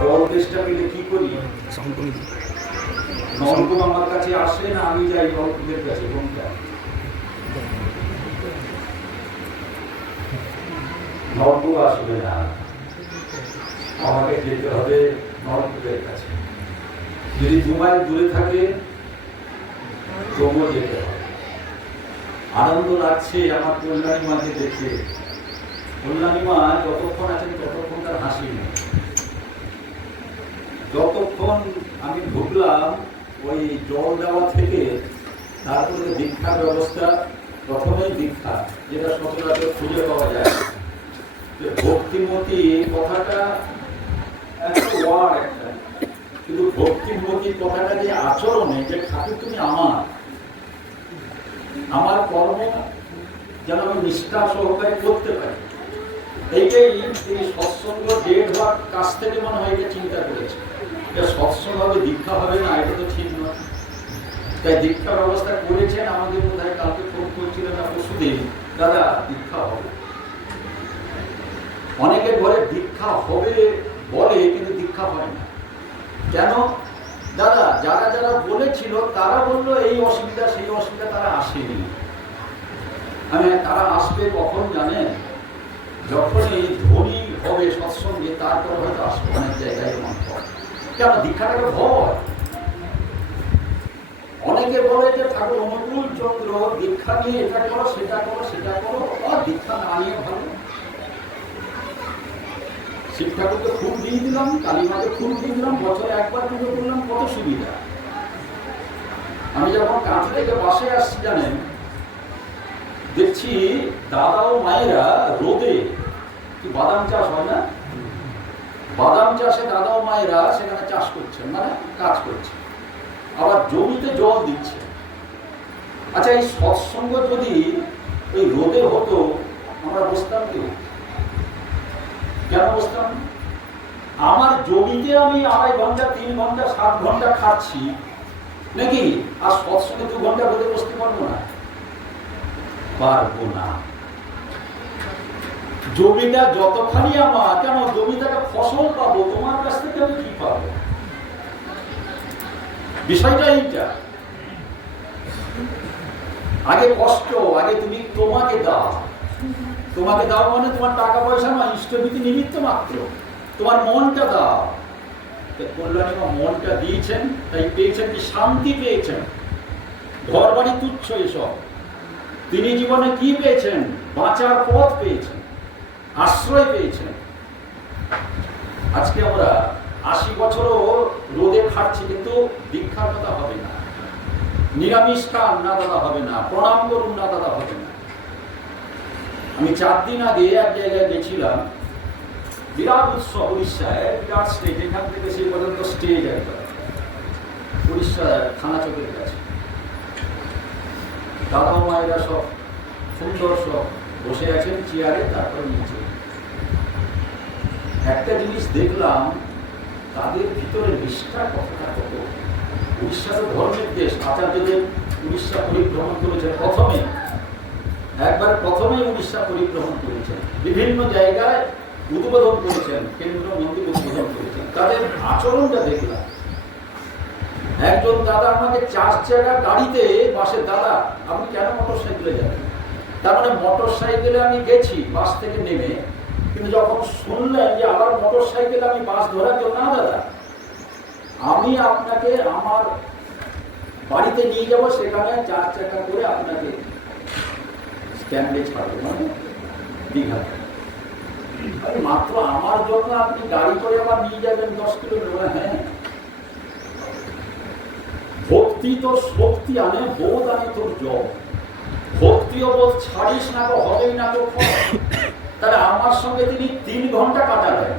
জল তেষ্টা পেলে কি করি? নলকূপ আমার কাছে আসে না আমি যাই নলকূপের কাছে কোনটা? নলকূপ আসবে না। আমাকে যেতে হবে নলকূপের কাছে। যদি দু মাইল দূরে থাকে তবুও যেতে হবে। আনন্দ লাগছে আমার কল্যাণী মাকে দেখে। কল্যাণী মা যতক্ষণ আছেন ততক্ষণ তার হাসি নেই। যতক্ষণ আমি ঢুকলাম, ওই জল দেওয়া থেকে তারপরে দীক্ষার ব্যবস্থা প্রথমেই দীক্ষা যেটা সচরাচর খুঁজে পাওয়া যায়। যে ভক্তিমতী কথাটা একটা। কিন্তু ভক্তিমতী কথাটা যে আচরণে, যে ঠাকুর তুমি আমার আমার কর্ম যেন আমি নিষ্ঠা সহকারে করতে পারি। এইটাই তিনি সৎসঙ্গ ডেট হওয়ার কাছ থেকে মনে হয় এটা চিন্তা করেছে। সৎসঙ্গ হবে দীক্ষা হবে না, এটা তো ঠিক নয়। তাই দীক্ষা ব্যবস্থা করেছেন আমাদের বোধহয় কালকে ফোন করছিলেন না পশুদিন দাদা, দীক্ষা হবে। অনেকের ঘরে দীক্ষা হবে বলে, কিন্তু দীক্ষা হয় না। কেন? দাদা, যারা যারা বলেছিল, তারা বলল এই অসুবিধা, সেই অসুবিধা তারা আসেনি। মানে তারা আসবে কখন জানেন? যখন এই ধনী হবে সৎসঙ্গে, তারপর হয়তো আসবে, অনেক জায়গায় হয়। কেন দীক্ষাটাকে ভয়? অনেকে বলে যে ঠাকুর অনুকূল চন্দ্র, দীক্ষা নিয়ে এটা করো, সেটা করো সেটা করো দীক্ষা না নিয়ে ভালো শিব ঠাকুরকে ফুল দিয়ে দিলাম কালীমাকে ফুল দিয়ে দিলাম, বছরে একবার পুজো করলাম, কত সুবিধা। আমি যখন কাঁচি থেকে বাসে আসছি, জানেন, দেখছি দাদা ও মায়েরা রোদে, কি বাদাম চাষ হয় না? বাদাম চাষে দাদা ও মায়েরা সেখানে চাষ করছেন মানে কাজ করছে আবার জমিতে জল দিচ্ছে। আচ্ছা এই সৎসঙ্গ যদি এই রোদে হতো, আমরা বসতাম কেউ কেন বসতাম আমার জমিতে আমি আড়াই ঘণ্টা, তিন ঘণ্টা, সাত ঘণ্টা খাচ্ছি, নাকি? আর সৎসঙ্গে দু ঘণ্টা রোদে বসতে পারব না? পারব না। জমিটা যতখানি আমার, কেন জমিটাকে ফসল পাবো? তোমার কাছ থেকে আমি কি পাবো? বিষয়টা এইটা। আগে কষ্ট, আগে তুমি তোমাকে দাও। তোমাকে দাও মানে তোমার টাকা পয়সা নয়, ইষ্টভীতি নিমিত্ত মাত্র। তোমার মনটা দাও। কল্যাণী মা মনটা দিয়েছেন, তাই পেয়েছেন কি শান্তি পেয়েছেন। ঘর বাড়ি তুচ্ছ এসব। তিনি জীবনে কি পেয়েছেন? বাঁচার পথ পেয়েছেন। আশ্রয় পেয়েছেন। আজকে আমরা আশি বছরও রোদে খাচ্ছি কিন্তু দীক্ষার কথা হবে না। নিরামিষ না দাদা হবে না, প্রণাম করুন না দাদা হবে না। আমি চার দিন আগে এক জায়গায় গেছিলাম, বিরাট উৎসব উড়িষ্যায়, বিরাট স্টেজ এখান থেকে সেই পর্যন্ত স্টেজ একবার উড়িষ্যা থানা চোখের কাছে। দাদা মায়েরা সব সুন্দর সব বসে আছেন চেয়ারে তারপর নিচে। একটা জিনিস দেখলাম, তাদের ভিতরে নিষ্ঠা কতটা কত? উড়িষ্যা তো ধর্মের দেশ আচার্যদেব উড়িষ্যা পরিভ্রমণ করেছেন প্রথমে। একবার প্রথমেই উড়িষ্যা পরিভ্রমণ করেছেন। বিভিন্ন জায়গায় উদ্বোধন করেছেন, কেন্দ্র মন্দির উদ্বোধন করেছেন। তাদের আচরণটা দেখলাম। একজন দাদা আমাকে চার চাকা গাড়িতে বাসে দাদা, আপনি কেন মোটর সাইকেলে যাবেন? তার মানে মোটর সাইকেলে আমি গেছি, বাস থেকে নেমে। কিন্তু যখন শুনলেন যে আবার মোটর সাইকেল আমি বাস ধরার জন্য না দাদা আমি আপনাকে আমার বাড়িতে নিয়ে যাব, সেখানে চার চাকা করে আপনাকে স্ট্যান্ডে ছাড়বো মানে দীঘা। আরে মাত্র আমার জন্য আপনি গাড়ি করে আবার নিয়ে যাবেন দশ কিলোমিটার হ্যাঁ। ভক্তি তোর শক্তি আনে, বোধ আনে তোর জব। ভক্তি ও বোধ ছাড়িস না তো হবেই না তো। তাহলে আমার সঙ্গে তিনি তিন ঘণ্টা কাটালেন।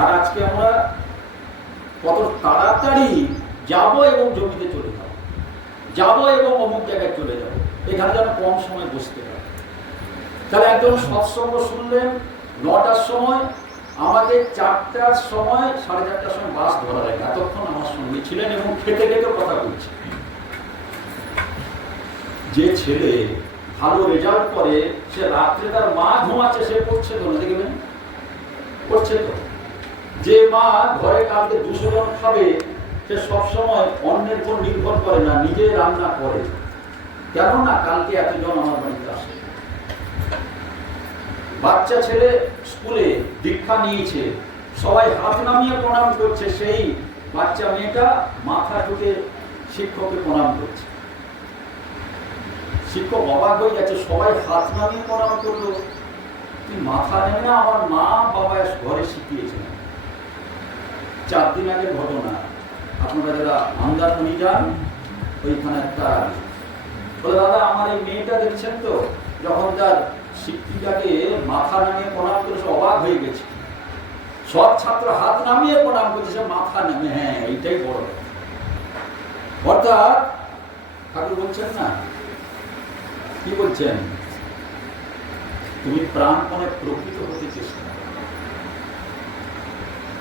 আর আজকে আমরা কত তাড়াতাড়ি যাব এবং জমিতে চলে যাব। যাব এবং অমুক জায়গায় চলে যাব। এখানে যেন কম সময় বসতে পারে তাহলে একজন সৎসঙ্গ শুনলেন, নটার সময় আমাদের চারটার সময়, সাড়ে চারটার সময় বাস ধরা যায়। এতক্ষণ আমার সঙ্গে ছিলেন এবং খেতে খেতেও কথা বলছে যে ছেলে ভালো রেজাল্ট করে, সে রাত্রে তার মা ঘুমাচ্ছে, সে পড়ছে তো না দেখবেন করছে তো। যে মা ঘরে কালকে দুশো জন খাবে, সে সবসময় অন্যের উপর নির্ভর করে না, নিজে রান্না করে। কেননা কালকে এতজন আমার বাড়িতে আসে। বাচ্চা ছেলে স্কুলে দীক্ষা নিয়েছে, সবাই হাত নামিয়ে প্রণাম করছে, সেই বাচ্চা মেয়েটা মাথা ঠুকে শিক্ষককে প্রণাম করছে। শিক্ষক অবাক হয়ে যাচ্ছে সবাই হাত নামিয়ে প্রণাম করল তুই মাথা নেমে আমার মা বাবা ঘরে শিখিয়েছেন। চার দিন আগের ঘটনা। আপনারা যারা আমদারমণি যান, ওইখানে একটা দাদা, আমার এই মেয়েটা দেখছেন তো? যখন তার শিক্ষিকাকে মাথা নামিয়ে প্রণাম করে, সে অবাক হয়ে গেছে। সব ছাত্র হাত নামিয়ে প্রণাম করছে মাথা নেমে হ্যাঁ এইটাই বড় অর্থাৎ ঠাকুর বলছেন না কি বলছেন? তুমি প্রাণপণে প্রকৃত হতে চেষ্টা।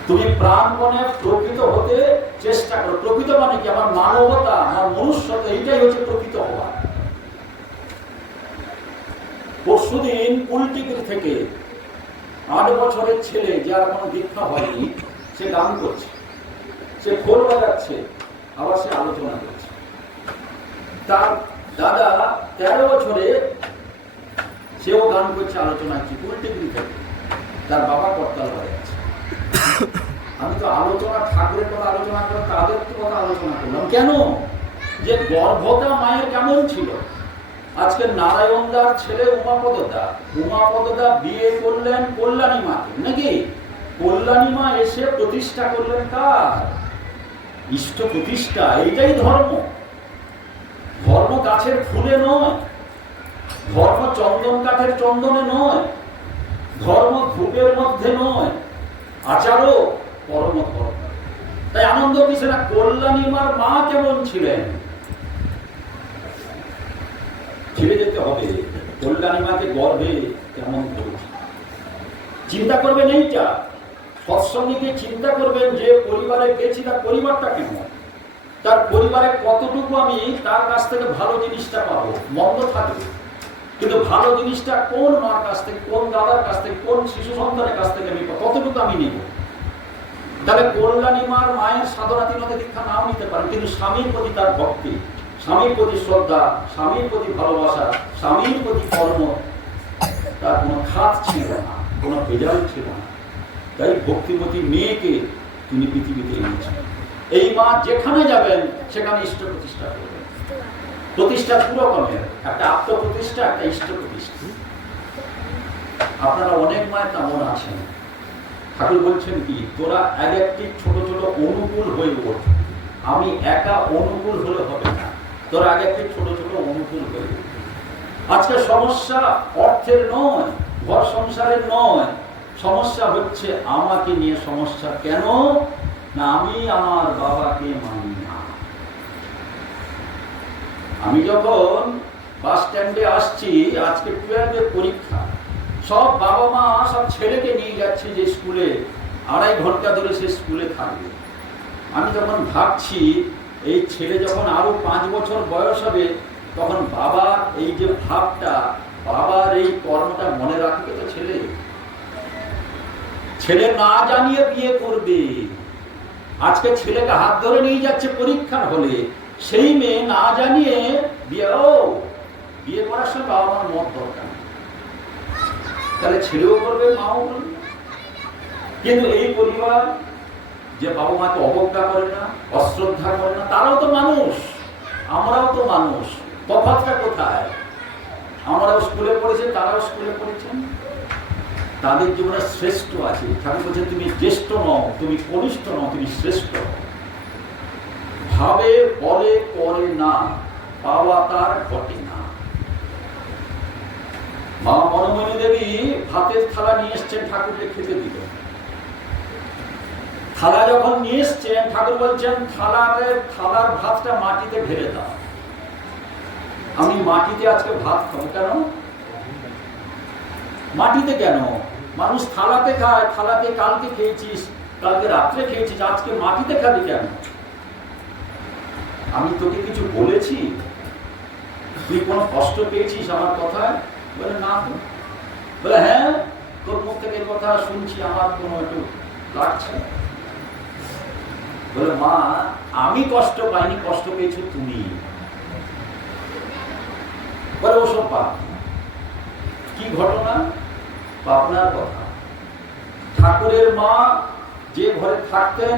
তুমি প্রাণপণে প্রকৃত হতে চেষ্টা করো। প্রকৃত মানে কি? আমার মানবতা, আমার মনুষ্যতা এইটাই হচ্ছে প্রকৃত হওয়া। পরশুদিন কুলটিকির থেকে আট বছরের ছেলে যার কোনো দীক্ষা হয়নি, সে গান করছে। সে খোল বাজাচ্ছে, আবার সে আলোচনা করছে। তার দাদা, তেরো বছরে সেও গান করছে, আলোচনা করছে কুলটিকির থেকে তার বাবা করতাল বাজাচ্ছে আমি তো আলোচনা, ঠাকুরের কথা আলোচনা করলাম, তাদের তো কথা আলোচনা করলাম। কেন? যে গর্ভতা মায়ের কেমন ছিল? আজকে নারায়ণ নারায়ণদার ছেলে উমাপদদা। উমাপদদা বিয়ে করলেন কল্যাণী মাকে, নাকি? কল্যাণী মা এসে প্রতিষ্ঠা করলেন কার ইষ্ট প্রতিষ্ঠা, এইটাই ধর্ম। ধর্ম গাছের ফুলে নয়, ধর্ম চন্দন কাঠের চন্দনে নয়, ধর্ম ধূপের মধ্যে নয় আচারও পরম ধর্ম। তাই আনন্দ কিসে না কল্যাণীমার মা কেমন ছিলেন? ছেড়ে যেতে হবে। কল্যাণীমাকে গর্ভে কেমন করেছে চিন্তা করবেন এইটা। সৎসঙ্গীকে চিন্তা করবেন যে পরিবারে গেছি, তার পরিবারটা কেমন? তার পরিবারে কতটুকু আমি তার কাছ থেকে ভালো জিনিসটা পাবো, মন্দ থাকবে। কিন্তু ভালো জিনিসটা কোন মার কাছ থেকে, কোন দাদার কাছ থেকে, কোন শিশু সন্তানের কাছ থেকে আমি কতটুকু আমি নিব? তাহলে কল্যাণী মার মায়ের সাধনা তিনতে দীক্ষা নাও নিতে পারেন কিন্তু স্বামীর প্রতি তার ভক্তি, স্বামীর প্রতি শ্রদ্ধা, স্বামীর প্রতি ভালোবাসা, স্বামীর প্রতি কর্ম, তার কোনো খাত ছিল না, কোনো ভেজাল ছিল না। তাই ভক্তিমতী মেয়েকে তিনি পৃথিবীতে এনেছেন। এই মা যেখানে যাবেন, সেখানে ইষ্ট প্রতিষ্ঠা করবেন। প্রতিষ্ঠা দু রকমের একটা আত্মপ্রতিষ্ঠা, একটা ইষ্ট প্রতিষ্ঠা। আপনারা অনেক মায়ের তেমন আছেন। ঠাকুর বলছেন কি, তোরা এক একটি ছোট ছোট অনুকূল হয়ে ওঠ। আমি একা অনুকূল হলে হবে না। তোরা এক একটি ছোট ছোট অনুকূল হয়ে আজকে সমস্যা অর্থের নয়, ঘর সংসারের নয়। সমস্যা হচ্ছে আমাকে নিয়ে সমস্যা কেন? না, আমি আমার বাবাকে মানি না। আমি যখন বাস স্ট্যান্ডে আসছি, আজকে টুয়েলভের পরীক্ষা, সব বাবা মা সব ছেলেকে নিয়ে যাচ্ছে যে স্কুলে, আড়াই ঘণ্টা ধরে সে স্কুলে থাকবে। আমি যখন ভাবছি, এই ছেলে যখন আরও পাঁচ বছর বয়স হবে, তখন বাবার এই যে ভাবটা, বাবার এই কর্মটা মনে রাখবে তো ছেলে? ছেলে না জানিয়ে বিয়ে করবে। আজকে ছেলেকে হাত ধরে নিয়ে যাচ্ছে পরীক্ষার হলে, সেই মেয়ে না জানিয়ে বিয়ে ও বিয়ে করার সময় বাবা মার মত দরকার তাহলে ছেলেও করবে, মাও করবে। কিন্তু এই পরিবার যে বাবা মাকে অবজ্ঞা করে না, অশ্রদ্ধা করে না, তারাও তো মানুষ, আমরাও তো মানুষ। তফাৎটা কোথায়? আমরাও স্কুলে পড়েছি, তারাও স্কুলে পড়েছেন। তাদের জীবনে শ্রেষ্ঠ আছে। ঠাকুর বলছে, তুমি জ্যেষ্ঠ নও, তুমি কনিষ্ঠ নও, তুমি শ্রেষ্ঠ ভাবে, বলে, করে না, পাওয়া তার ঘটে না। মা মনমণি দেবী ভাতের থালা নিয়ে এসছেন ঠাকুরকে খেতে দিল থালা যখন নিয়ে এসছেন, ঠাকুর বলছেন, থালারে, থালার ভাতটা মাটিতে ঢেলে দাও। আমি মাটিতে আজকে ভাত খাব কেন? মাটিতে কেন? মানুষ থালাতে খায়, থালাতে কালকে খেয়েছিস, কালকে রাত্রে খেয়েছিস, আজকে মাটিতে খাবি কেন? আমি তোকে কিছু বলেছি? তুই কোনো কষ্ট পেয়েছিস আমার কথায়? বলে, না তো। বলে হ্যাঁ তোর মুখ থেকে কথা শুনছি, আমার কোনো একটু লাগছে। বলে, মা, আমি কষ্ট পাইনি, কষ্ট পেয়েছ তুমি। বলে, ওসব পাপ কি ঘটনা? পাবনার কথা। ঠাকুরের মা যে ঘরে থাকতেন,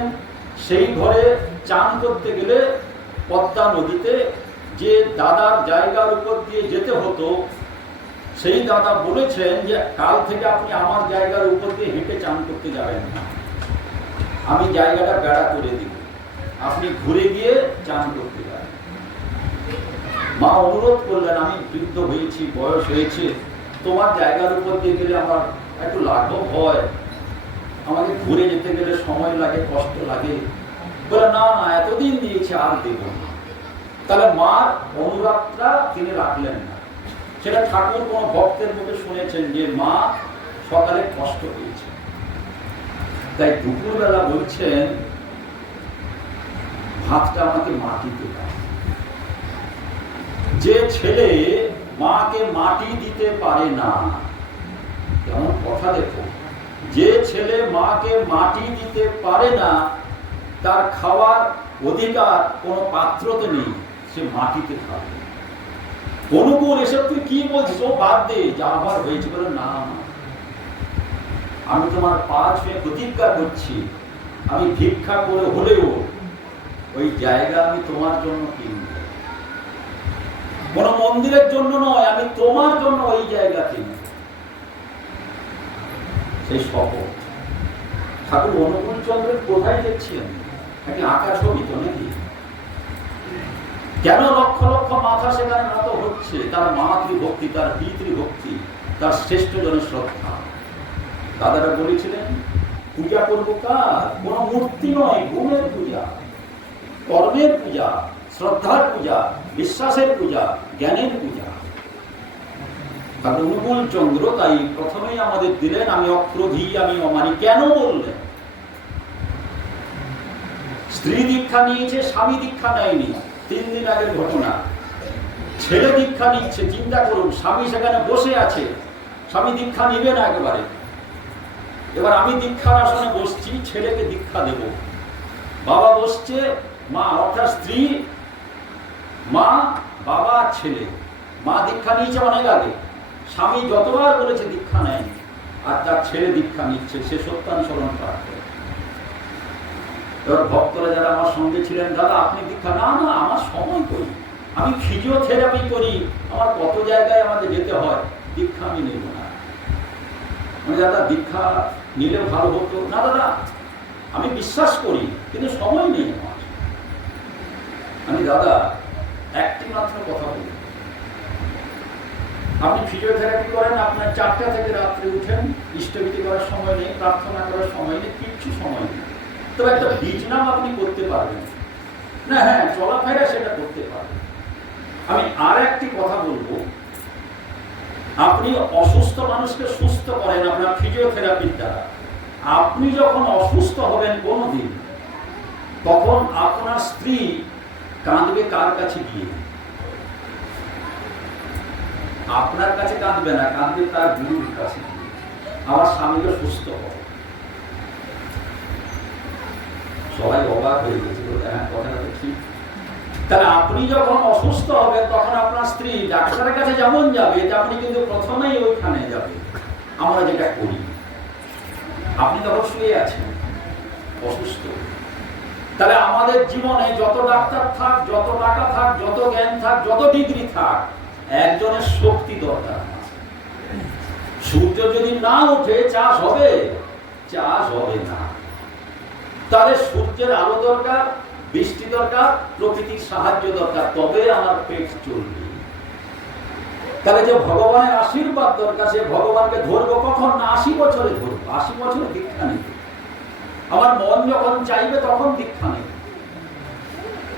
সেই ঘরে চান করতে গেলে পদ্মা নদীতে যে দাদার জায়গার উপর দিয়ে যেতে হতো, সেই দাদা বলেছেন যে, কাল থেকে আপনি আমার জায়গার উপর দিয়ে হেঁটে চান করতে যাবেন না। আমি জায়গাটা বেড়া করে দিব। আপনি ঘুরে গিয়ে চান করতে যাবেন মা অনুরোধ করলেন, আমি বৃদ্ধ হয়েছি, বয়স হয়েছে তোমার জায়গার উপর দিয়ে গেলে আমার একটু লাঘব হয়। আমাকে ঘুরে যেতে গেলে সময় লাগে, কষ্ট লাগে। না না, এতদিন দিয়েছে, আর দেব না। তাহলে মার অনুরাগটা তিনি রাখলেন না। সেটা ঠাকুর কোন ভক্তের মুখে শুনেছেন যে মা সকালে কষ্ট পেয়েছে। তাই দুপুরবেলা বলছেন, ভাতটা আমাকে মাটিতে দাও। যে ছেলে মাকে মাটি দিতে পারে না। কেমন কথা দেখো। যে ছেলে মাকে মাটি দিতে পারে না, তার খাওয়ার অধিকার কোনো পাত্রতে নেই, সে মাটিতে খাবে অনুকূল এসব তুই কি বলছিস? ও বাদ দে, যা আবার হয়েছে বলে না। আমি তোমার পা ছুঁয়ে প্রতিজ্ঞা করছি। আমি ভিক্ষা করে হলেও ওই জায়গা আমি তোমার জন্য কিনব। কোন মন্দিরের জন্য নয়, আমি তোমার জন্য ওই জায়গা সেই শপথ। ঠাকুর অনুকূল চন্দ্রের কোথায় নাকি আঁকা ছবি তো নাকি? কেন লক্ষ লক্ষ মাথা সেখানে নত হচ্ছে? তার মাতৃভক্তি তার পিতৃভক্তি তার শ্রেষ্ঠ জনের শ্রদ্ধা। দাদারা বলেছিলেন, পূজা করব কার? কোন মূর্তি নয় গুণের পূজা, কর্মের পূজা, শ্রদ্ধার পূজা বিশ্বাসের পূজা, জ্ঞানের পূজা। তার অনুকূল চন্দ্র তাই প্রথমেই আমাদের দিলেন, আমি অক্রোধী আমি অমানি কেন বললেন? স্ত্রী দীক্ষা নিয়েছে, স্বামী দীক্ষা নেয়নি। তিন দিন আগের ঘটনা। ছেলে দীক্ষা নিচ্ছে, চিন্তা করুন, স্বামী সেখানে বসে আছে। স্বামী দীক্ষা নিবে না একেবারে। এবার আমি দীক্ষার আসনে বসছি, ছেলেকে দীক্ষা দেব। বাবা বসছে, মা, অর্থাৎ স্ত্রী মা, বাবা, ছেলে। মা দীক্ষা নিয়েছে অনেক আগে স্বামী যতবার বলেছে দীক্ষা নেয়, আর তার ছেলে দীক্ষা নিচ্ছে, সে সত্যানুসরণ প্রাপ্ত এবার ভক্তরা যারা আমার সঙ্গে ছিলেন, দাদা, আপনি দীক্ষা না না, আমার সময় করি। আমি ফিজিওথেরাপি করি। আমার কত জায়গায় আমাদের যেতে হয়, দীক্ষা আমি নেব না। মানে দাদা, দীক্ষা নিলে ভালো হতো। না, দাদা, আমি বিশ্বাস করি, কিন্তু সময় নেই আমার। আমি, দাদা মাত্র কথা বলি। আপনি ফিজিওথেরাপি করেন, আপনার চারটা থেকে রাত্রে উঠেন করার সময় নেই, প্রার্থনা করার সময় নেই, কিচ্ছু সময় নেই। তবে একটা আপনি করতে পারবেন। না হ্যাঁ চলাফেরা সেটা করতে পারবেন। আমি আর একটি কথা বলব। আপনি অসুস্থ মানুষকে সুস্থ করেন আপনার ফিজিওথেরাপির দ্বারা। আপনি যখন অসুস্থ হবেন কোনোদিন, তখন আপনার স্ত্রী কাঁদবে কার কাছে গিয়ে? আপনার কাছে কাঁদবে না, কাঁদবে তার গুরুর কাছে। আমার স্বামীকে সুস্থ হবে। সবাই অবাক হয়ে গেছে হ্যাঁ কথাটা তো ঠিক। তাহলে আপনি যখন অসুস্থ হবেন, তখন আপনার স্ত্রী ডাক্তারের কাছে যেমন যাবে আপনি কিন্তু প্রথমেই ওইখানে যাবে। আমরা যেটা করি, আপনি তখন শুয়ে আছেন, অসুস্থ। তাহলে আমাদের জীবনে যত ডাক্তার থাক, যত টাকা থাক, যত জ্ঞান থাক, যত ডিগ্রি থাক একজনের শক্তি দরকার। সূর্য যদি না ওঠে, চাষ হবে? চাষ হবে না। তাহলে সূর্যের আলো দরকার, বৃষ্টি দরকার, প্রকৃতির সাহায্য দরকার, তবে আমার পেট চলবে। তাহলে যে ভগবানের আশীর্বাদ দরকার, সে ভগবানকে ধরবো কখন? না, আশি বছরে ধরবো। আশি বছরে দীক্ষা নিতে আমার মন যখন চাইবে, তখন দীক্ষা নেবে।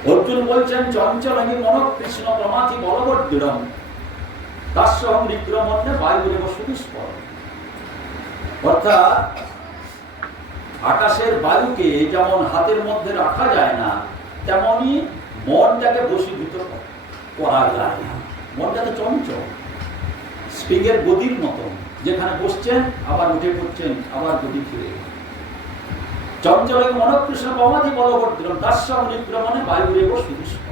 অর্জুন বলছেন, চঞ্চল আমি মন কৃষ্ণ দৃঢ়ম তার সহম বিক্রমণ্যে বায়ুরেব সুবিস্পর অর্থাৎ, আকাশের বায়ুকে যেমন হাতের মধ্যে রাখা যায় না, তেমনি মনটাকে বশীভূত করা যায় না। মনটা তো চঞ্চল। স্প্রিংয়ের গদির মতন। যেখানে বসছেন, আবার উঠে পড়ছেন, আবার গদি ফিরে চঞ্চল মনকৃষ্ণ পমাতি বলবর্তন দাস্যাম নিক্রমণে বায়ুরেব সুদৃষ্ট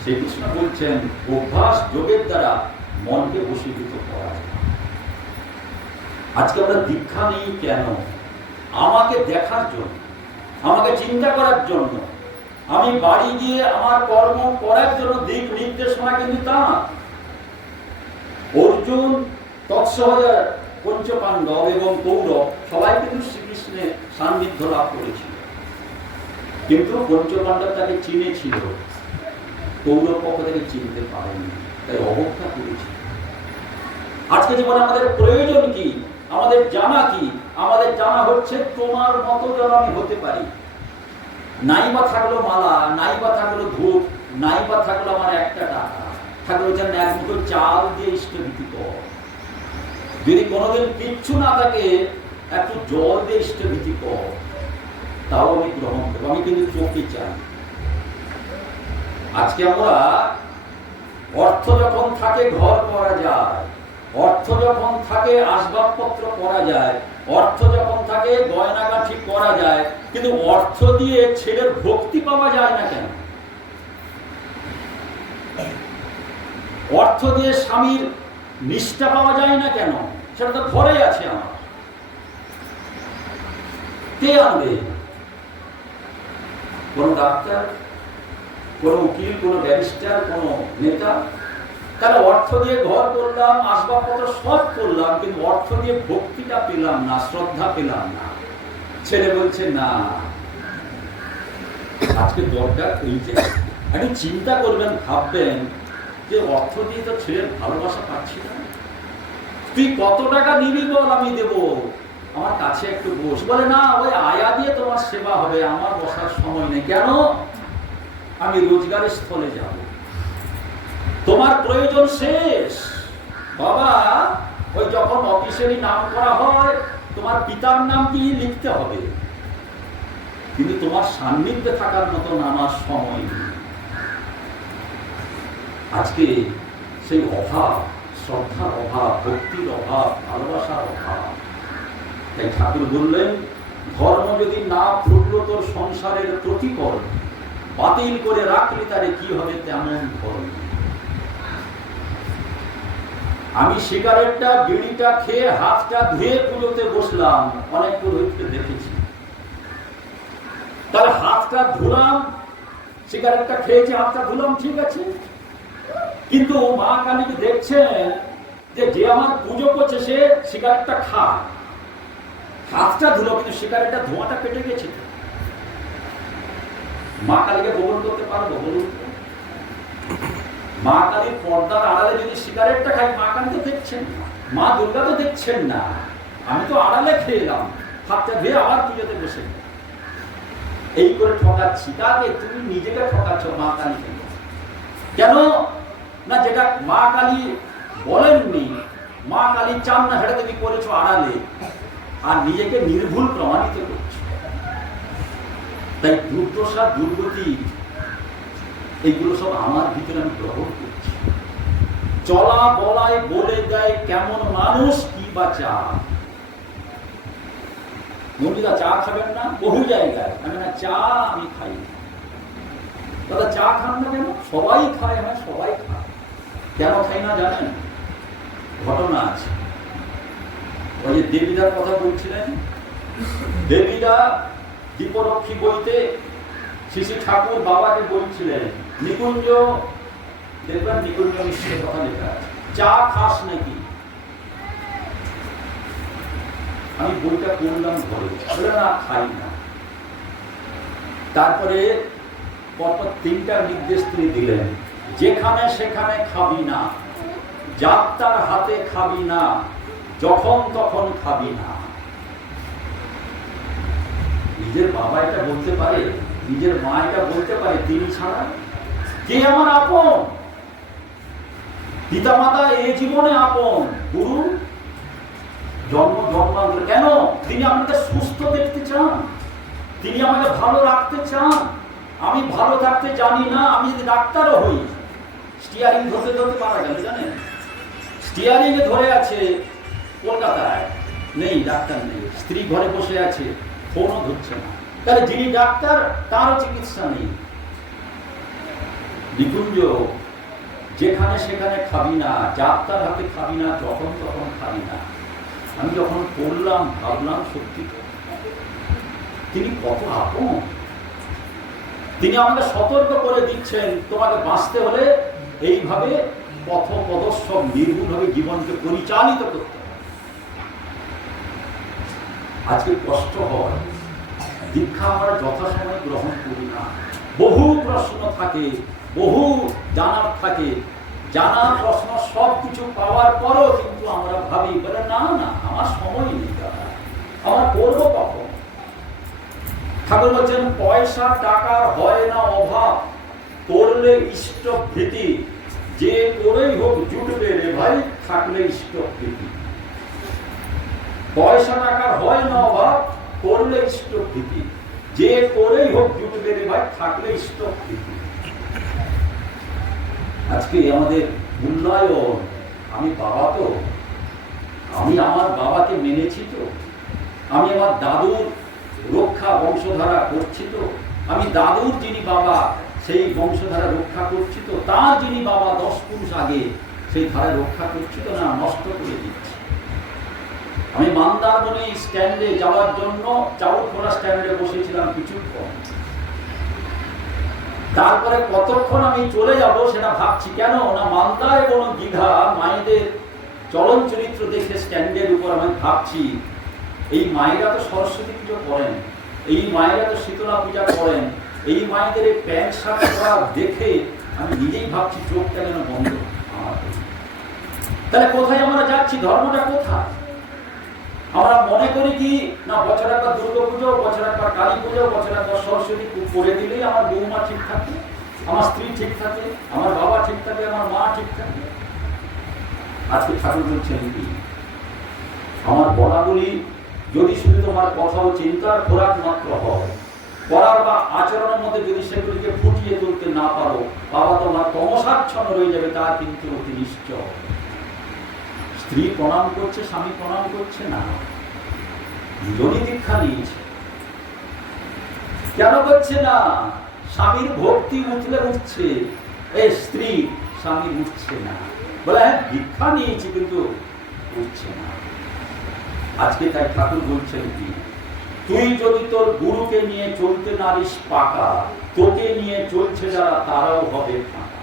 শ্রীকৃষ্ণ বলছেন, অভ্যাস যোগের দ্বারা মনকে বশীভূত করা। আজকে আমরা দীক্ষা নেই কেন? আমাকে দেখার জন্য, আমাকে চিন্তা করার জন্য। আমি বাড়ি গিয়ে আমার কর্ম করার জন্য দিক নির্দেশনা কিন্তু তা অর্জুন তৎসহজা পঞ্চপাণ্ডব এবং কৌরব সবাই কিন্তু শ্রীকৃষ্ণের সান্নিধ্য লাভ করেছিল। কিন্তু পঞ্চপাণ্ডব তাকে চিনেছিল। কৌরব পক্ষ থেকে চিনতে পারেনি। তাই অবজ্ঞা করেছিল। আজকে জীবনে আমাদের প্রয়োজন কি? আমাদের জানা কি? আমাদের জানা হচ্ছে তোমার মতো যেন আমি হতে পারি। নাই বা থাকল মালা নাই বা থাকল ধূপ নাই বা থাকল আমার একটা টাকা থাকল যেন এক মুঠো চাল দিয়ে ইষ্টভীতি কর। যদি কোনোদিন কিচ্ছু না থাকে একটু জল দিয়ে ইষ্টভীতি কর, তাও আমি গ্রহণ করব, আমি কিন্তু চোখে চাই। আজকে আমরা অর্থ যখন থাকে, ঘর করা যায়। অর্থ যখন থাকে, আসবাবপত্র করা যায়। অর্থ যখন থাকে, গয়নাগাঠি করা যায়। কিন্তু অর্থ দিয়ে ছেলের ভক্তি পাওয়া যায় না কেন? অর্থ দিয়ে স্বামীর নিষ্ঠা পাওয়া যায় না কেন? সেটা তো ঘরে আছে আমার। কে আনবে। কোন ডাক্তার, কোন উকিল, কোন ব্যারিস্টার, কোন নেতা, তাহলে অর্থ দিয়ে ঘর করলাম, আসবাবপত্র সব করলাম, কিন্তু অর্থ দিয়ে ভক্তিটা পেলাম না, শ্রদ্ধা পেলাম না। ছেলে বলছে, না, আজকে দরকার এই যে একটু চিন্তা করবেন, ভাববেন যে অর্থ দিয়ে তো ছেলের ভালোবাসা পাচ্ছি না। তুই কত টাকা নিবি বল, আমি দেব। আমার কাছে একটু বস। বলে, না, ওই আয়া দিয়ে তোমার সেবা হবে, আমার বসার সময় নেই। কেন? আমি রোজগারের স্থলে যাব। তোমার প্রয়োজন শেষ। বাবা, ওই যখন অফিসেরই নাম করা হয়, তোমার পিতার নাম কি লিখতে হবে? কিন্তু তোমার সান্নিধ্যে থাকার মতন আমার সময় আজকে সেই অভাব, শ্রদ্ধার অভাব, ভক্তির অভাব, ভালোবাসার অভাব তাই ঠাকুর বললেন, ধর্ম যদি না ফুটলো তোর সংসারের প্রতিকরণ বাতিল করে রাখলে তারে কি হবে তেমন ধর্ম? আমি সিগারেটটা, বিড়িটা খেয়ে হাতটা ধুয়ে পুজোতে বসলাম, অনেক পুরোহিতকে দেখেছি। তাহলে হাতটা ধুলাম, সিগারেটটা খেয়েছি, হাতটা ধুলাম, ঠিক আছে? কিন্তু মা কালীকে দেখছেন যে যে আমার পুজো করছে, সে সিগারেটটা খায়। হাতটা ধুলো, কিন্তু সিগারেটটা ধোঁয়াটা পেটে গেছে মা কালীকে গোপন করতে পারব, বলুন? মা কালীর পর্দার আড়ালে যদি সিগারেটটা খাই, মা কালী তো দেখছেন মা দুর্গা তো দেখছেন না। আমি তো আড়ালে খেয়ে এলাম হাতটা ধুয়ে আবার পুজোতে বসে এই করে ঠকাচ্ছি। কাকে? তুমি নিজেকে ঠকাচ্ছ মা কালীকে। কেন? না, যেটা মা কালী বলেননি, মা কালী চান না সেটা তুমি করেছ আড়ালে আর নিজেকে নির্ভুল প্রমাণিত করছ। তাই দুর্দশা, দুর্গতি এইগুলো সব আমার ভিতরে আমি গ্রহণ করছি। চলা বলায়, বলে দেয় কেমন মানুষ কি বা চা? মন্দিরা চা খাবেন না? বহু জায়গায়। আমি না, চা আমি খাই দাদা, চা খান না কেন? সবাই খায় হ্যাঁ সবাই খায়। কেন খাই না জানেন? ঘটনা আছে। যে দেবীদার কথা বলছিলেন দেবীরা দীপলক্ষ্মী বইতে শ্রী ঠাকুর বাবাকে বলছিলেন, নিকুঞ্জ, দেখবেন নিকুঞ্জ মিশ্রের কথা লেখা চা খাস নাকি? আমি বইটা পড়লাম ঘরে, বলে না, খাই না। তারপরে পরপর তিনটা নির্দেশ তিনি দিলেন, যেখানে সেখানে খাবি না, যাত্রার হাতে খাবি না যখন তখন খাবি না। নিজের বাবা এটা বলতে পারে, নিজের মা এটা বলতে পারে, তিনি ছাড়া? কে আমার আপন? পিতামাতা এ জীবনে আপন? গুরু, জন্ম, জন্মান্তর কেন? তিনি আমাকে সুস্থ দেখতে চান। তিনি আমাকে ভালো রাখতে চান। আমি ভালো থাকতে জানি না, আমি যদি ডাক্তারও হই। স্টিয়ারিং ধরতে ধরতে মারা গেল, জানেন? স্টিয়ারিং এ ধরে আছে কলকাতায় নেই, ডাক্তার নেই। স্ত্রী ঘরে বসে আছে, ফোনও ধরছে না। তাহলে যিনি ডাক্তার, তারও চিকিৎসা নেই। নিকুঞ্জ, যেখানে সেখানে খাবি না, যাত্রার হাতে খাবি না, যখন তখন খাবি না। আমি যখন পড়লাম, ভাবলাম, সত্যি তিনি কত আপন। তিনি আমাকে সতর্ক করে দিচ্ছেন, তোমাকে বাঁচতে হলে এইভাবে পথ প্রদর্শক নির্ভুলভাবে জীবনকে পরিচালিত করতে আজকে কষ্ট হয়। দীক্ষা আমরা যথাসময়ে গ্রহণ করি না। বহু প্রশ্ন থাকে, বহু জানার থাকে। জানা, প্রশ্ন সব কিছু পাওয়ার পরও কিন্তু আমরা ভাবি, বলে, না না, আমার সময় নেই, দাদা। আমার করব কখন? ঠাকুর বলছেন, পয়সা, টাকার হয় না অভাব। করলে ইষ্ট ভীতি যে করেই হোক জুটবে রে ভাই, থাকলে ইষ্ট ভীতি পয়সা টাকার হয় না অভাব, করলে ইষ্ট ভীতি যে করেই হোক জুটবে রে ভাই থাকলে ইষ্ট ভীতি আজকে আমাদের উন্নয়ন, আমি বাবা তো, আমি আমার বাবাকে মেনেছি তো, আমি আমার দাদুর রক্ষা বংশধারা করছি তো, আমি দাদুর যিনি বাবা, সেই বংশধারা রক্ষা করছি তো, তার যিনি বাবা দশ পুরুষ আগে, সেই ধারা রক্ষা করছি তো না, নষ্ট করে দিচ্ছি। আমি মান্দারবনে স্ট্যান্ডে যাওয়ার জন্য চাউলখোলা স্ট্যান্ডে বসেছিলাম কিছুক্ষণ। তারপরে কতক্ষণ আমি চলে যাব সেটা ভাবছি, কেন? না মালদা এবং দীঘা মায়েদের চলন চরিত্র দেখে স্ট্যান্ডের উপর আমি ভাবছি, এই মায়েরা তো সরস্বতী পুজো করেন, এই মায়েরা তো শীতলা পূজা করেন, এই মায়েদের এই প্যান্ট শার্ট করা দেখে আমি নিজেই ভাবছি চোখটা যেন বন্ধ। তাহলে কোথায় আমরা যাচ্ছি? ধর্মটা কোথায়? আমরা মনে করি কি, না বছর একবার দুর্গা পুজো বছর একবার কালী পুজো বছর একবার সরস্বতী করে দিলেই আমার বৌমা ঠিক থাকে, আমার স্ত্রী ঠিক থাকে, আমার বাবা ঠিক থাকে, আমার মা ঠিক থাকে। আজকে ঠাকুর বলছেন কি আমার বলাগুলি যদি শুধু তোমার কথা ও চিন্তার খোরাক মাত্র হয়, করার বা আচরণের মধ্যে যদি সেগুলিকে ফুটিয়ে তুলতে না পারো, বাবা তোমার তমসাচ্ছন্ন রয়ে যাবে, তা কিন্তু অতি নিশ্চয়। স্ত্রী প্রণাম করছে, স্বামী প্রণাম করছে না? দুজনই দীক্ষা নিয়েছে। কেন করছে না? স্বামীর ভক্তি উঠলে উঠছে। এই স্ত্রী, স্বামী উঠছে না। বলে হ্যাঁ দীক্ষা নিয়েছি, কিন্তু উঠছে না। আজকে তাই ঠাকুর বলছেন কি, তুই যদি তোর গুরুকে নিয়ে চলতে নারিস পাকা, তোকে নিয়ে চলছে যারা, তারাও হবে ফাঁকা।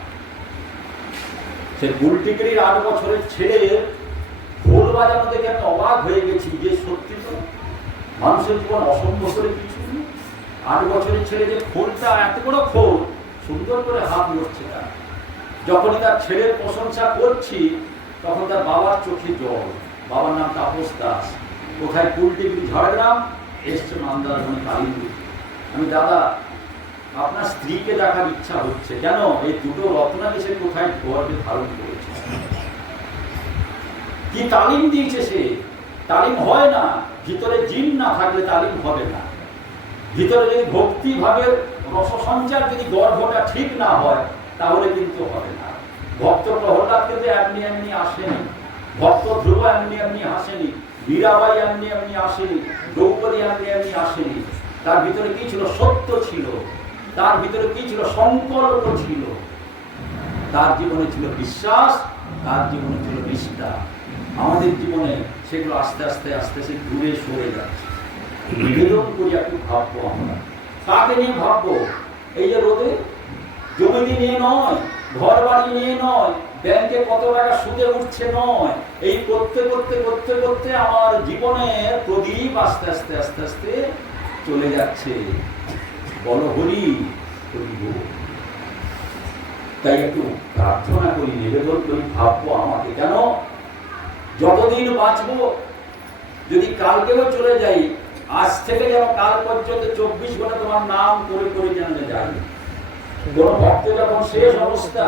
সে গুলটিগিরির আট বছরের ছেলে বাজানো দেখে আমি অবাক হয়ে গেছি যে সত্যি তো মানুষের জীবন অসম্ভব করে কিছু নেই। আট বছরের ছেলে যে খোলটা, এত বড় খোল, সুন্দর করে হাত নড়ছে তার। যখনই তার ছেলের প্রশংসা করছি, তখন তার বাবার চোখে জল। বাবার নাম তাপস দাস। কোথায় কুলটিগিরি ঝাড়গ্রাম? এসছে মান্দারমণি কালীপুর আমি, দাদা, আপনার স্ত্রীকে দেখার ইচ্ছা হচ্ছে। কেন? এই দুটো রত্নাকে সে কোথায় গর্বে ধারণ করেছে? কি তালিম দিয়েছে সে? তালিম হয় না। ভিতরে জিন না থাকলে তালিম হবে না। ভিতরে যদি ভক্তি ভাবের রসসঞ্চার যদি গর্ভটা ঠিক না হয়, তাহলে কিন্তু হবে না। ভক্ত প্রহ্লাদ কিন্তু এমনি এমনি আসেনি, ভক্ত ধ্রুব এমনি এমনি আসেনি, মীরাবাই এমনি এমনি আসেনি, দ্রৌপদী এমনি এমনি আসেনি, তার ভিতরে কি ছিল? সত্য ছিল। তার ভিতরে কি ছিল? সংকল্প ছিল। তার জীবনে ছিল বিশ্বাস, তার জীবনে ছিল নিষ্ঠা। আমাদের জীবনে সেগুলো আস্তে আস্তে আস্তে আস্তে দূরে সরে যাচ্ছে। নিবেদন করি একটু ভাববো আমরা। কাকে নিয়ে ভাববো? এই যে রোদে? জমিটি নিয়ে নয় ঘর বাড়ি নিয়ে নয়, ব্যাংকে কত টাকা সুদে উঠছে নয়। এই করতে করতে করতে করতে আমার জীবনে প্রদীপ আস্তে আস্তে আস্তে আস্তে চলে যাচ্ছে। বল হরি বল। তাই একটু প্রার্থনা করি, নিবেদন করি, ভাববো আমাকে কেন যতদিন বাঁচবো, যদি কালকেও চলে যাই, আজ থেকে যেন কাল পর্যন্ত চব্বিশ ঘণ্টা তোমার নাম করে করে যেন যাই। কোন ভক্ত যখন শেষ অবস্থা,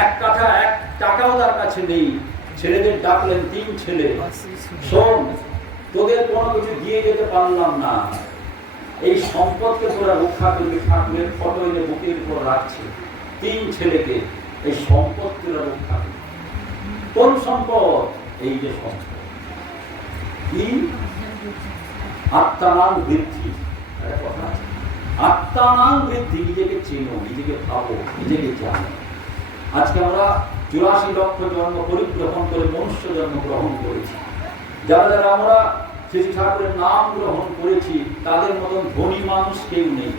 এক কাঠা, এক টাকাও তার কাছে নেই। ছেলেদের ডাকলেন তিন ছেলে। শোন, তোদের কোনো কিছু দিয়ে যেতে পারলাম না। এই সম্পদকে তোরা রক্ষা করবি, ঠাকুরের ফটো এনে বুকের উপর রাখছে। তিন ছেলেকে এই সম্পদ তোরা রক্ষা করবি। কোন সম্পদ? এই যে বৃদ্ধি। কথা বৃদ্ধি, নিজেকে চেনো, নিজেকে ভাবো, নিজেকে জানো। আজকে আমরা চুরাশি লক্ষ জন্ম পরিগ্রহণ করে মনুষ্য জন্ম গ্রহণ করেছি। যারা যারা আমরা শ্রী ঠাকুরের নাম গ্রহণ করেছি, তাদের মতন ধনী মানুষ কেউ নেই।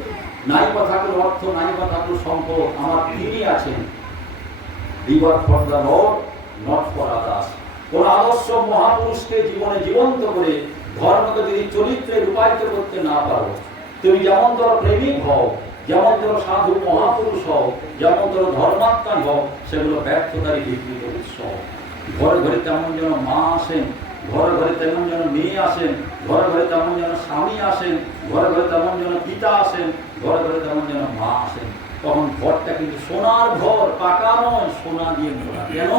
নাই কথাগুলো অর্থ, নাই কথাগুলো সম্পদ, আমার তিনি আছেন। River for the not for others কোন আদর্শ মহাপুরুষকে জীবনে জীবন্ত করে ধর্মকে যদি চরিত্রে রূপায়িত করতে না পারো, তুমি যেমন তোর প্রেমিক হও, যেমন তোর সাধু মহাপুরুষ হও, যেমন তোর ধর্মাত্মাই হও, সেগুলো ব্যর্থতারই বিকৃত উৎস। ঘরে ঘরে তেমন যেন মা আসেন, ঘরে ঘরে তেমন যেন মেয়ে আসেন, ঘরে ঘরে তেমন যেন স্বামী আসেন, ঘরে ঘরে তেমন যেন পিতা আসেন, ঘরে ঘরে তেমন যেন মা আসেন। তখন ঘরটা কিন্তু সোনার ঘর, পাকা নয়, সোনা দিয়ে মোড়া। কেন?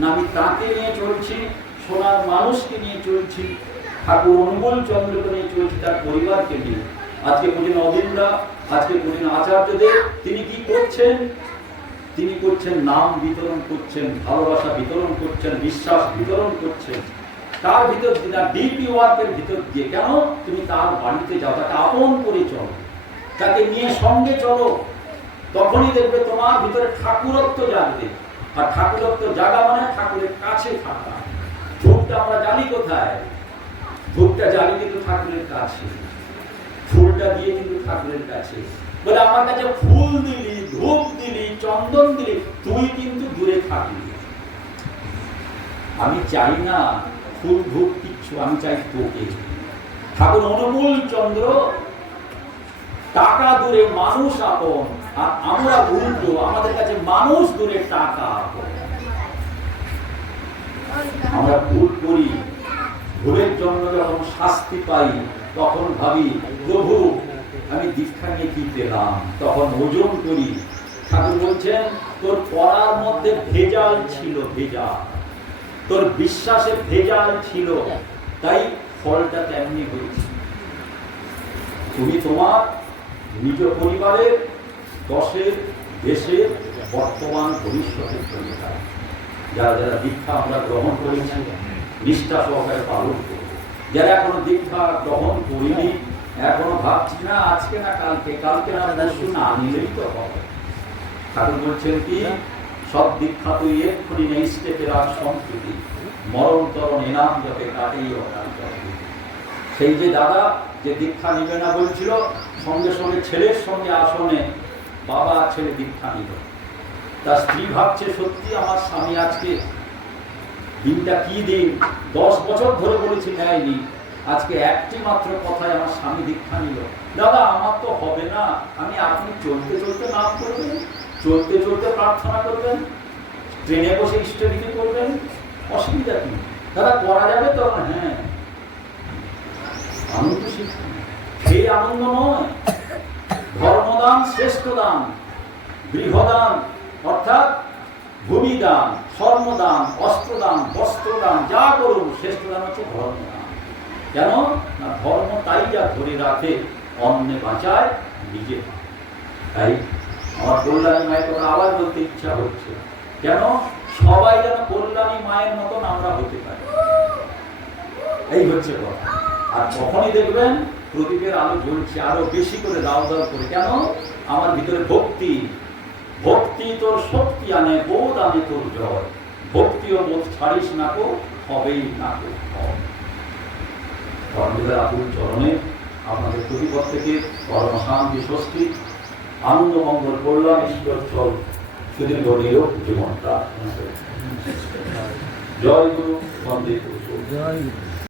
না আমি তাকে নিয়ে চলছি, সোনার মানুষকে নিয়ে চলছি, ঠাকুর অনুকূল চন্দ্রকে নিয়ে চলছি, তার পরিবারকে নিয়ে। আজকে বুঝেন অদিনরা আজকে বুঝেন আচার্যদেব তিনি কি করছেন? তিনি করছেন নাম বিতরণ করছেন, ভালোবাসা বিতরণ করছেন, বিশ্বাস বিতরণ করছেন। তার ভিতর দিয়ে ডিপি ওয়ার্কের ভিতর দিয়ে, কেন? তুমি তার বাড়িতে যাও, তাকে আপন করে চলো। তাকে নিয়ে সঙ্গে চলো। তখনই দেখবে তোমার ভিতরে ঠাকুরত্ব জাগবে। আর ঠাকুরত্ব জাগা মানে ঠাকুরের কাছে থাকা ধূপটা আমরা জানি কোথায়? ধূপটা জানি কিন্তু ঠাকুরের কাছে। ফুলটা দিয়ে কিন্তু ঠাকুরের কাছে। বলে আমার কাছে ফুল দিলি, ধূপ দিলি, চন্দন দিলি, তুই কিন্তু দূরে থাকলি আমি চাই না ফুল, ধূপ, কিচ্ছু, আমি চাই তোকে। ঠাকুর অনুকূল চন্দ্র, টাকা দূরে মানুষ আপন। আর আমরা উল্টো আমাদের কাছে মানুষ দূরে টাকা। আমরা ভুল করি। ভুলের জন্য যখন শাস্তি পাই, তখন ভাবি, প্রভু, আমি দীক্ষা নিয়ে কি পেলাম? তখন ওজন করি। ঠাকুর বলছেন, তোর পড়ার মধ্যে ভেজাল ছিল, ভেজাল। তোর বিশ্বাসে ভেজাল ছিল। তাই ফলটা তেমনি হয়েছে। তুমি তোমার নিজ পরিবারের দশের দেশের বর্তমান ভবিষ্যতের জন্য যারা যারা দীক্ষা আমরা গ্রহণ করেছি, নিষ্ঠা সহকারে পালন করব। যারা এখনও দীক্ষা গ্রহণ করিনি, এখনও ভাবছি না আজকে না কালকে। কালকে না পরশু না নিলেই তো হবে। ঠাকুর বলছেন কি, সব দীক্ষা তুই এক্ষুনি নেই, স্টেপে রাখ সম্প্রীতি মরণ তরণ এনাম যাতে কাটেই সেই যে দাদা যে দীক্ষা নিবে না বলছিল, সঙ্গে সঙ্গে ছেলের সঙ্গে আসনে বাবা ছেলে দীক্ষা নিল তার স্ত্রী ভাবছে, সত্যি আমার স্বামী আজকে দিনটা কি দিন? দশ বছর ধরে বলেছি, নেয়নি। আজকে একটি মাত্র কথায় আমার স্বামী দীক্ষা নিল। দাদা, আমার তো হবে না। আমি, আপনি চলতে চলতে নাম করবেন? চলতে চলতে প্রার্থনা করবেন? ট্রেনে বসে স্টেডিতে করবেন অসুবিধা কি? দাদা, করা যাবে তো? হ্যাঁ। আনন্দ শিক্ষা সেই আনন্দ নয়। ধর্মদান শ্রেষ্ঠ দান গৃহদান অর্থাৎ ভূমিদান স্বর্ণদান অস্ত্রদান বস্ত্রদান যা করুন, শ্রেষ্ঠ দান হচ্ছে ধর্মদান কেন? না, ধর্ম তাই যা ধরে রাখে, অন্যে বাঁচায় নিজে। তাই আমার কল্যাণী মায়ের কথা আবার বলতে ইচ্ছা হচ্ছে। কেন? সবাই যেন কল্যাণী মায়ের মতন আমরা হতে পারি। এই হচ্ছে কথা। আর যখনই দেখবেন প্রদীপের আলো জ্বলছে, আরও বেশি করে দাও দাও করে। কেন? আমার ভিতরে ভক্তি। ভক্তি তোর শক্তি আনে, বোধ আনে তোর জয়। ভক্তি ও বোধ ছাড়িস না কো হবেই না কো ধর্মীদের আকুল চরণে আপনাদের প্রতিপদ থেকে পরম শান্তি স্বস্তি, আনন্দ, মঙ্গল, কল্যাণ, ঈশ্বর, চল। সুদীর্ঘ নিরোগ জীবন প্রার্থনা করি। জয় গুরু, বন্দে জয়